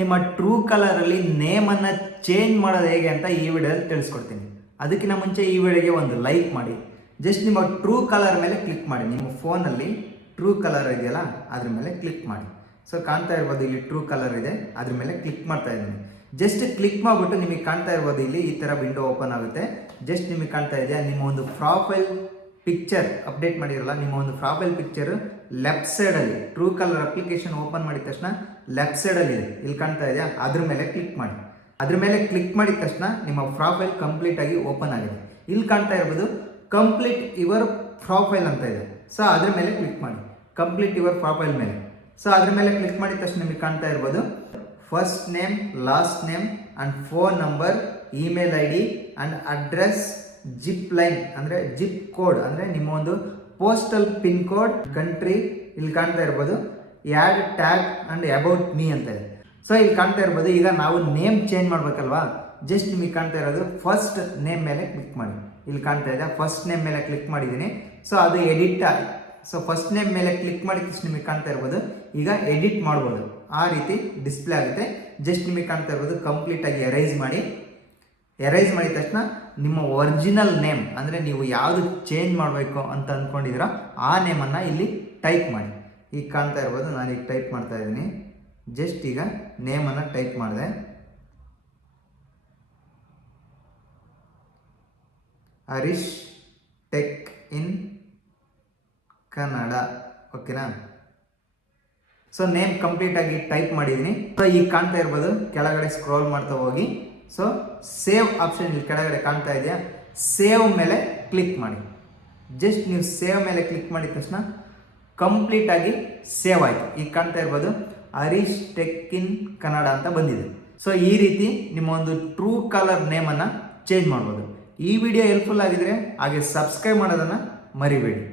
ನಿಮ್ಮ ಟ್ರೂ ಕಲರಲ್ಲಿ ನೇಮನ್ನು ಚೇಂಜ್ ಮಾಡೋದು ಹೇಗೆ ಅಂತ ಈ ವಿಡಿಯೋದಲ್ಲಿ ತಿಳಿಸ್ಕೊಡ್ತೀನಿ. ಅದಕ್ಕಿಂತ ಮುಂಚೆ ಈ ವಿಡಿಯೋಗೆ ಒಂದು ಲೈಕ್ ಮಾಡಿ. ಜಸ್ಟ್ ನಿಮ್ಮ ಟ್ರೂ ಕಲರ್ ಮೇಲೆ ಕ್ಲಿಕ್ ಮಾಡಿ. ನಿಮ್ಮ ಫೋನಲ್ಲಿ ಟ್ರೂ ಕಲರ್ ಇದೆಯಲ್ಲ ಅದ್ರ ಮೇಲೆ ಕ್ಲಿಕ್ ಮಾಡಿ. ಸೊ ಕಾಣ್ತಾ ಇರ್ಬೋದು ಇಲ್ಲಿ ಟ್ರೂ ಕಲರ್ ಇದೆ, ಅದ್ರ ಮೇಲೆ ಕ್ಲಿಕ್ ಮಾಡ್ತಾ ಇದ್ದೀನಿ. ಜಸ್ಟ್ ಕ್ಲಿಕ್ ಮಾಡಿಬಿಟ್ಟು ನಿಮಗೆ ಕಾಣ್ತಾ ಇರ್ಬೋದು ಇಲ್ಲಿ ಈ ಥರ ವಿಂಡೋ ಓಪನ್ ಆಗುತ್ತೆ. ಜಸ್ಟ್ ನಿಮಗೆ ಕಾಣ್ತಾ ಇದೆಯಾ ನಿಮ್ಮ ಒಂದು ಪ್ರೊಫೈಲ್ ಪಿಕ್ಚರ್ ಅಪ್ಡೇಟ್ ಮಾಡಿರಲ್ಲ, ನಿಮ್ಮ ಒಂದು ಪ್ರೊಫೈಲ್ ಪಿಕ್ಚರ್ ಲೆಫ್ಟ್ ಸೈಡಲ್ಲಿ ಟ್ರೂ ಕಲರ್ ಅಪ್ಲಿಕೇಶನ್ ಓಪನ್ ಮಾಡಿದ ತಕ್ಷಣ ಲೆಫ್ಟ್ ಸೈಡಲ್ಲಿ ಇದೆ, ಇಲ್ಲಿ ಕಾಣ್ತಾ ಇದೆಯಾ ಅದ್ರ ಮೇಲೆ ಕ್ಲಿಕ್ ಮಾಡಿ. ಅದ್ರ ಮೇಲೆ ಕ್ಲಿಕ್ ಮಾಡಿದ ತಕ್ಷಣ ನಿಮ್ಮ ಪ್ರೊಫೈಲ್ ಕಂಪ್ಲೀಟ್ ಆಗಿ ಓಪನ್ ಆಗಿದೆ. ಇಲ್ಲಿ ಕಾಣ್ತಾ ಇರ್ಬೋದು ಕಂಪ್ಲೀಟ್ ಯುವರ್ ಪ್ರೊಫೈಲ್ ಅಂತ ಇದೆ. ಸೊ ಅದ್ರ ಮೇಲೆ ಕ್ಲಿಕ್ ಮಾಡಿ, ಕಂಪ್ಲೀಟ್ ಯುವರ್ ಪ್ರೊಫೈಲ್ ಮೇಲೆ. ಸೊ ಅದ್ರ ಮೇಲೆ ಕ್ಲಿಕ್ ಮಾಡಿದ ತಕ್ಷಣ ನಿಮಗೆ ಕಾಣ್ತಾ ಇರ್ಬೋದು first name, last name and phone number, email I D and address, zip line ಅಂದರೆ ಜಿಪ್ ಕೋಡ್ ಅಂದರೆ ನಿಮ್ಮ ಒಂದು ಪೋಸ್ಟಲ್ ಪಿನ್ ಕೋಡ್, ಕಂಟ್ರಿ. ಇಲ್ಲಿ ಕಾಣ್ತಾ ಇರ್ಬೋದು add tag and about me ಅಂತ ಇದೆ. ಸೊ ಇಲ್ಲಿ ಕಾಣ್ತಾ ಇರ್ಬೋದು ಈಗ ನಾವು ನೇಮ್ ಚೇಂಜ್ ಮಾಡಬೇಕಲ್ವಾ. ಜಸ್ಟ್ ನಿಮಗೆ ಕಾಣ್ತಾ ಇರೋದು ಫಸ್ಟ್ ನೇಮ್ ಮೇಲೆ ಕ್ಲಿಕ್ ಮಾಡಿ. ಇಲ್ಲಿ ಕಾಣ್ತಾ ಇದೆ ಫಸ್ಟ್ ನೇಮ್ ಮೇಲೆ ಕ್ಲಿಕ್ ಮಾಡಿದ್ದೀನಿ. ಸೊ ಅದು ಎಡಿಟ್ ಆಗಿ, ಸೊ ಫಸ್ಟ್ ನೇಮ್ ಮೇಲೆ ಕ್ಲಿಕ್ ಮಾಡಿದ ತಕ್ಷಣ ನಿಮಗೆ ಕಾಣ್ತಾ ಇರ್ಬೋದು ಈಗ ಎಡಿಟ್ ಮಾಡ್ಬೋದು, ಆ ರೀತಿ ಡಿಸ್ಪ್ಲೇ ಆಗುತ್ತೆ. ಜಸ್ಟ್ ನಿಮಗೆ ಕಾಣ್ತಾ ಇರ್ಬೋದು ಕಂಪ್ಲೀಟಾಗಿ ಎರೈಸ್ ಮಾಡಿ. ಎರೈಸ್ ಮಾಡಿದ ತಕ್ಷಣ ನಿಮ್ಮ ಒರಿಜಿನಲ್ ನೇಮ್ ಅಂದರೆ ನೀವು ಯಾವುದು ಚೇಂಜ್ ಮಾಡಬೇಕು ಅಂತ ಅಂದ್ಕೊಂಡಿದ್ದೀರೋ ಆ ನೇಮನ್ನು ಇಲ್ಲಿ ಟೈಪ್ ಮಾಡಿ. ಈಗ ಕಾಣ್ತಾ ಇರ್ಬೋದು ನಾನು ಈಗ ಟೈಪ್ ಮಾಡ್ತಾ ಇದ್ದೀನಿ. ಜಸ್ಟ್ ಈಗ ನೇಮನ್ನು ಟೈಪ್ ಮಾಡಿದೆ. ಹರೀಶ್ ಟೆಕ್ ಇನ್ ಕನ್ನಡ, ಓಕೆನಾ. ಸೊ ನೇಮ್ ಕಂಪ್ಲೀಟ್ ಆಗಿ ಟೈಪ್ ಮಾಡಿದ್ದೀನಿ. ಸೊ ಈಗ ಕಾಣ್ತಾ ಇರ್ಬೋದು ಕೆಳಗಡೆ ಸ್ಕ್ರೋಲ್ ಮಾಡ್ತಾ ಹೋಗಿ, ಸೊ ಸೇವ್ ಆಪ್ಷನ್ ಇಲ್ಲಿ ಕೆಳಗಡೆ ಕಾಣ್ತಾ ಇದೆಯಾ, ಸೇವ್ ಮೇಲೆ ಕ್ಲಿಕ್ ಮಾಡಿ. ಜಸ್ಟ್ ನೀವು ಸೇವ್ ಮೇಲೆ ಕ್ಲಿಕ್ ಮಾಡಿದ ತಕ್ಷಣ ಕಂಪ್ಲೀಟ್ ಆಗಿ ಸೇವ್ ಆಯಿತು. ಈಗ ಕಾಣ್ತಾ ಇರ್ಬೋದು ಹರೀಶ್ ಟೆಕ್ ಇನ್ ಕನ್ನಡ ಅಂತ ಬಂದಿದೆ. ಸೊ ಈ ರೀತಿ ನಿಮ್ಮ ಒಂದು ಟ್ರೂ ಕಲರ್ ನೇಮನ್ನು ಚೇಂಜ್ ಮಾಡ್ಬೋದು. ಈ ವಿಡಿಯೋ ಹೆಲ್ಪ್ಫುಲ್ ಆಗಿದ್ರೆ ಹಾಗೆ ಸಬ್ಸ್ಕ್ರೈಬ್ ಮಾಡೋದನ್ನು ಮರಿಬೇಡಿ.